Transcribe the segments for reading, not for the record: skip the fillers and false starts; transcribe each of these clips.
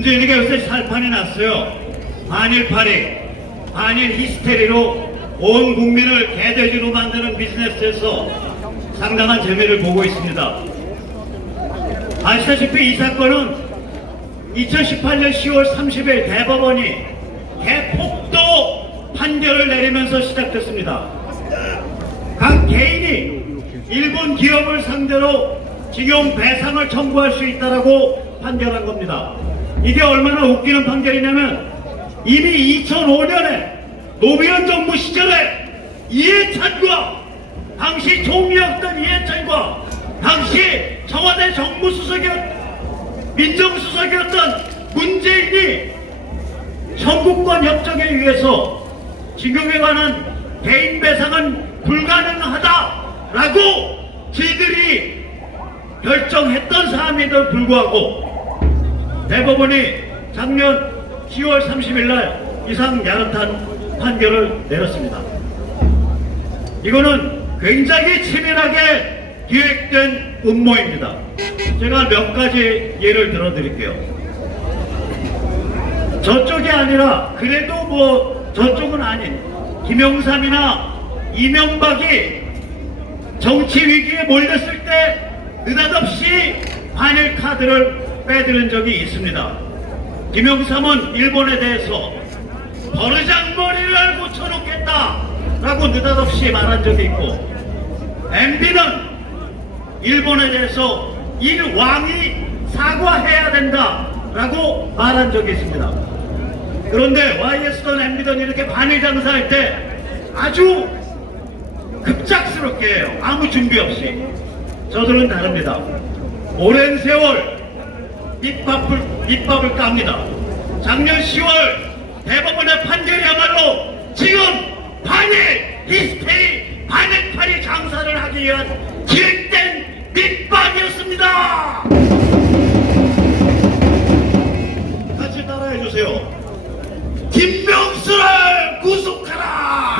문재인에게 요새 살판이 났어요. 반일 파리, 반일 히스테리로 온 국민을 개돼지로 만드는 비즈니스에서 상당한 재미를 보고 있습니다. 아시다시피 이 사건은 2018년 10월 30일 대법원이 대폭도 판결을 내리면서 시작됐습니다. 각 개인이 일본 기업을 상대로 징용 배상을 청구할 수 있다라고 판결한 겁니다. 이게 얼마나 웃기는 판결이냐면 이미 2005년에 노무현 정부 시절에 이해찬과 당시 총리였던 이해찬과 당시 청와대 민정수석이었던 문재인이 청구권 협정에 의해서 징용에 관한 개인 배상은 불가능하다라고 저희들이 결정했던 사안에도 불구하고 대법원이 작년 10월 30일 날 이상 야릇한 판결을 내렸습니다. 이거는 굉장히 치밀하게 기획된 음모입니다. 제가 몇 가지 예를 들어 드릴게요. 저쪽이 아니라 그래도 뭐 저쪽은 아닌 김영삼이나 이명박이 정치 위기에 몰렸을 때 느닷없이 반일 카드를 빼드는 적이 있습니다. 김영삼은 일본에 대해서 버르장머리를 고쳐놓겠다라고 느닷없이 말한 적이 있고, MB는 일본에 대해서 일왕이 사과해야 된다라고 말한 적이 있습니다. 그런데 YS든 MB든 이렇게 반일 장사할 때 아주 급작스럽게 해요. 아무 준비 없이. 저들은 다릅니다. 오랜 세월 밑밥을 깝니다. 작년 10월 대법원의 판결이야말로 지금 반일 히스테리 반일파리 장사를 하기 위한 기획된 밑밥이었습니다. 같이 따라해주세요. 김명수를 구속하라.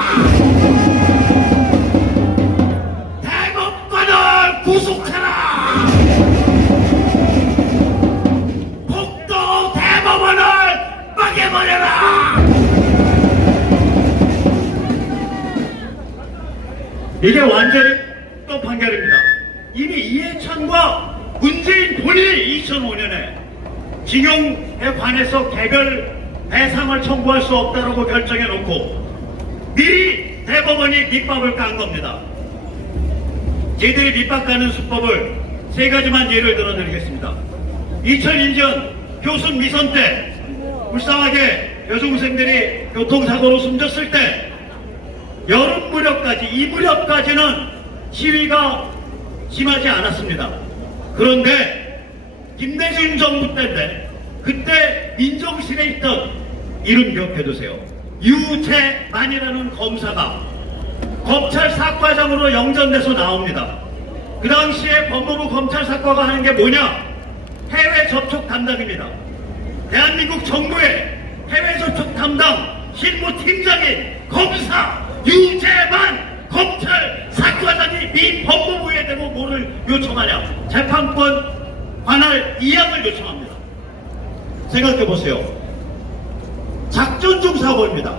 대법관을 구속하라. 폭도 대법원을 막아버려라. 이게 완전히 또 판결입니다. 이미 이해찬과 문재인 본인이 2005년에 징용에 관해서 개별 배상을 청구할 수 없다고 결정해놓고 미리 대법원이 밑밥을 깐 겁니다. 저희들이 밑밥 까는 수법을 세 가지만 예를 들어드리겠습니다. 2002년 교순 미선 때 불쌍하게 여중생들이 교통사고로 숨졌을 때 여름 무렵까지, 이 무렵까지는 시위가 심하지 않았습니다. 그런데 김대중 정부 때인데 그때 민정실에 있던 이름 기억해두세요. 유재만이라는 검사가 검찰 사과장으로 영전돼서 나옵니다. 그 당시에 법무부 검찰 사과가 하는 게 뭐냐? 해외 접촉 담당입니다. 대한민국 정부의 해외 접촉 담당 실무팀장인 검사 유재만 검찰 사과장이 미 법무부에 대고 뭐를 요청하냐? 재판권 관할 이양을 요청합니다. 생각해보세요. 작전 중 사고입니다.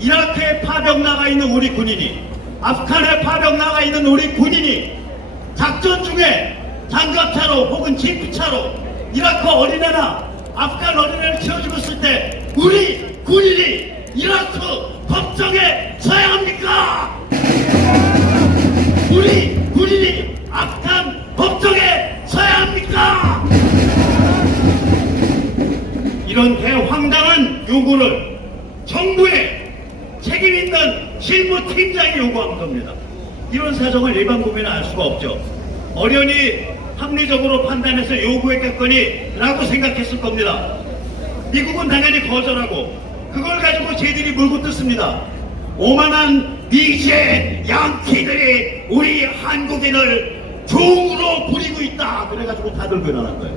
이라크에 파병 나가 있는 우리 군인이, 아프간에 파병 나가 있는 우리 군인이 작전 중에 장갑차로 혹은 지프차로 이라크 어린애나 아프간 어린애를 치워주고 있을 때 우리 군인이 이라크 법정에 서야 합니까? 우리 군인이 아프간 법정에 서야 합니까? 이런 대황당한 요구를 정부의 책임 있는 실무팀장이 요구한 겁니다. 이런 사정을 일반 국민은 알 수가 없죠. 어련히 합리적으로 판단해서 요구했겠거니 라고 생각했을 겁니다. 미국은 당연히 거절하고 그걸 가지고 저희들이 물고 뜯습니다. 오만한 미제 양키들이 우리 한국인을 종으로 부리고 있다. 그래가지고 다들 일어난 거예요.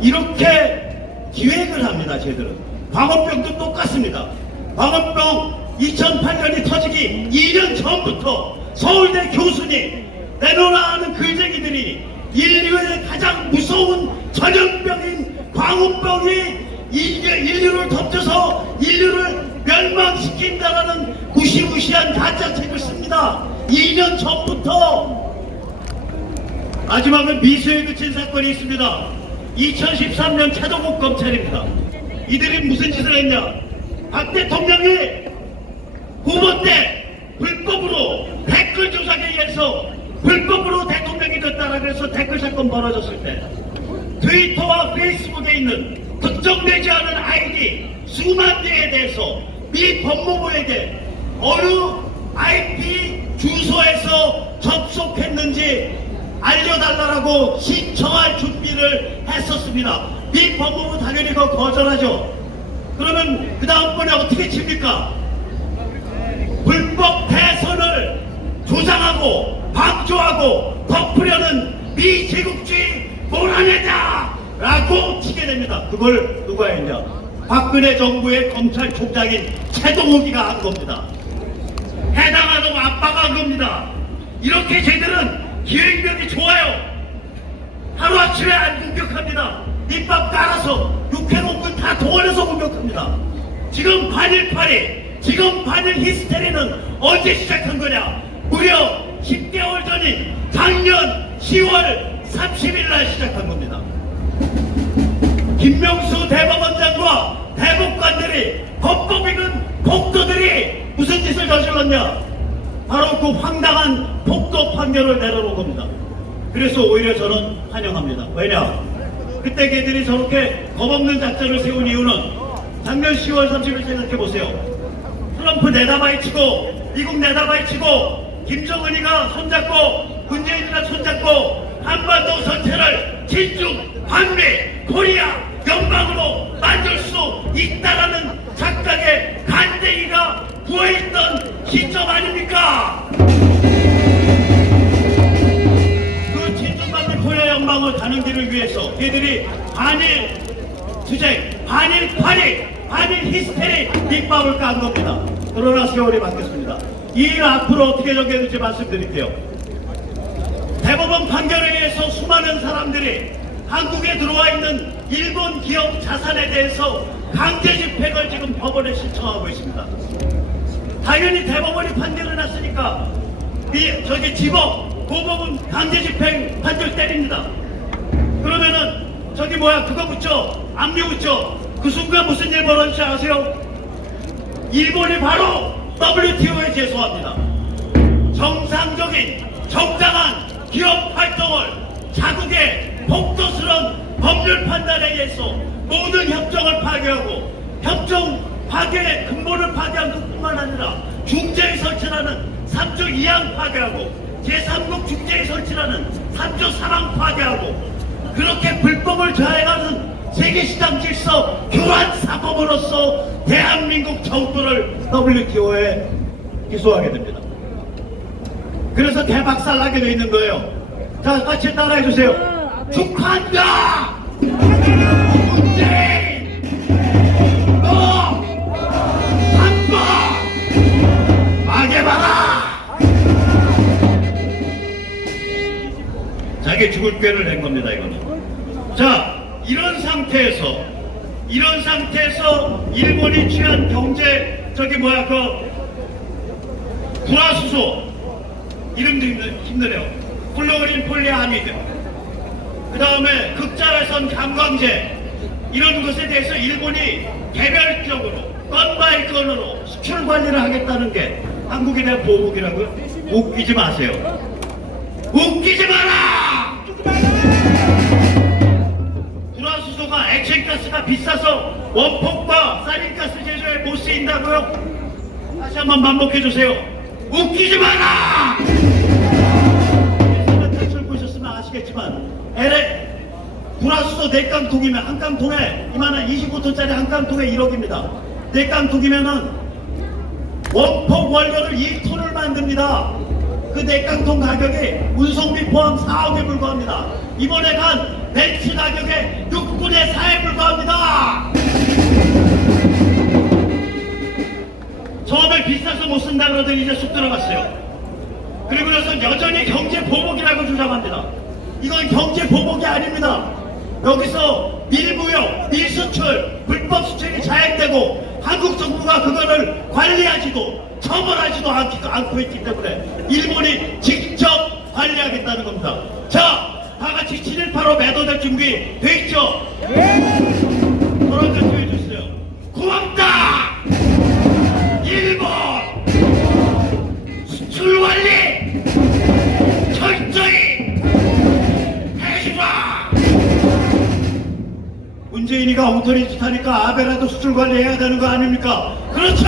이렇게 기획을 합니다. 저희들은. 광우병도 똑같습니다. 광우병 2008년이 터지기 2년 전부터 서울대 교수님 내놓으라 하는 글쟁이들이 인류의 가장 무서운 전염병인 광우병이 인류를 덮쳐서 인류를 멸망시킨다라는 무시무시한 가짜책을 씁니다. 2년 전부터. 마지막은 미수에 그친 사건이 있습니다. 2013년 최동욱 검찰입니다. 이들이 무슨 짓을 했냐? 박 대통령이 후보 때 불법으로 댓글 조작에 의해서 불법으로 대통령이 됐다라 그래서 댓글 사건 벌어졌을 때 트위터와 페이스북에 있는 특정되지 않은 아이디 수만 개에 대해서 미 법무부에게 어느 IP 주소에서 접속했는지 알려달라고 신청할 준비를 했었습니다. 미 법무부 당연히 그거 거절하죠. 그러면 그 다음번에 어떻게 칩니까? 불법 대선을 조장하고 방조하고 덮으려는 미제국주의 몰아내자라고 치게 됩니다. 그걸 누가 했냐? 박근혜 정부의 검찰총장인 최동욱이가 한 겁니다. 해당하는 아빠가 한 겁니다. 이렇게 쟤들은 기획력이 좋아요. 하루아침에 안 공격합니다. 밑밥 깔아서 육해공군 다 동원해서 공격합니다. 지금 반일파리, 지금 반일 히스테리는 언제 시작한 거냐? 무려 10개월 전인 작년 10월 30일 날 시작한 겁니다. 김명수 대법원장과 대법관들이, 법법익은 폭도들이 무슨 짓을 저질렀냐? 바로 그 황당한 폭도 판결을 내려놓은 겁니다. 그래서 오히려 저는 환영합니다. 왜냐? 그때 걔들이 저렇게 겁없는 작전을 세운 이유는 작년 10월 30일 생각해보세요. 트럼프 내다바이 치고 미국 내다바이 치고 김정은이가 손잡고 문재인이가 손잡고 한반도 전체를 친중, 반미, 코리아 영광으로 만들 수 있다라는 착각에 간대기가 부어있던 시점 아닙니까? 그 친중, 반미, 코리아 영광을 가는 길을 위해서 걔들이 반일 투쟁, 반일 파리, 반일 히스테리 밑밥을 깐 겁니다. 그러나 세월이 바뀌었습니다. 이 일 앞으로 어떻게 전개될지 말씀드릴게요. 대법원 판결에 의해서 수많은 사람들이 한국에 들어와 있는 일본 기업 자산에 대해서 강제 집행을 지금 법원에 신청하고 있습니다. 당연히 대법원이 판결을 났으니까 저기 지법, 고법은 강제 집행 판결 때립니다. 그러면은 저기 뭐야 그거 붙죠? 압류 붙죠? 그 순간 무슨 일 벌어질지 아세요? 일본이 바로 WTO에 제소합니다. 정상적인 정당한 기업 활동을 자국의 폭도스러운 법률 판단에 의해서 모든 협정을 파괴하고 협정 파괴의 근본을 파괴한 것뿐만 아니라 중재에 설치라는 3조 2항 파괴하고 제3국 중재에 설치라는 3조 3항 파괴하고 그렇게 불법을 자행하는 세계시장 질서 교란 사범으로서 대한민국 정부를 WTO에 기소하게 됩니다. 그래서 대박살 나게 돼 있는 거예요. 자, 같이 따라해 주세요. 축하한다! 문재인! 너! 한번! 망해봐라! 자기 죽을 꾀를 낸 겁니다, 이거는. 자, 이런 상태에서 일본이 취한 경제, 불화수소, 이름도 힘드네요. 플로린 폴리아미드, 그 다음에 극자외선 감광제, 이런 것에 대해서 일본이 개별적으로 건바이 건으로 수출 관리를 하겠다는 게 한국에 대한 보복이라고요? 웃기지 마세요. 웃기지 마라! 불화수소가 액체가스가 비싸서 원폭과 사린가스 제조에 못 쓰인다고요? 다시 한번 반복해주세요. 웃기지 마라! 탈출 보셨으면 아시겠지만 LA 불화수소 4깡통이면 한 깡통에 이만한 25톤짜리 한 깡통에 1억입니다. 4깡통이면은 원폭 원료를 2톤을 만듭니다. 그 4깡통 가격이 운송비 포함 4억에 불과합니다. 이번에 간 벤츠 가격의 6분의 4에 불과합니다. 처음에 비싸서 못 쓴다 그러더니 이제 쑥 들어갔어요. 그리고 나서 여전히 경제 보복이라고 주장합니다. 이건 경제 보복이 아닙니다. 여기서 밀무역, 밀수출, 불법 수출이 자행되고 한국 정부가 그거를 관리하지도 처벌하지도 않고 있기 때문에 일본이 직접 관리하겠다는 겁니다. 자, 다 같이 7.18로 매도될 준비 돼 있죠? 돌아가 좀 해주세요. 고맙다! 일본! 수출 관리! 철저히 해주라! 문재인이가 엉터리 짓 하니까 아베라도 수출 관리해야 되는 거 아닙니까? 그렇죠!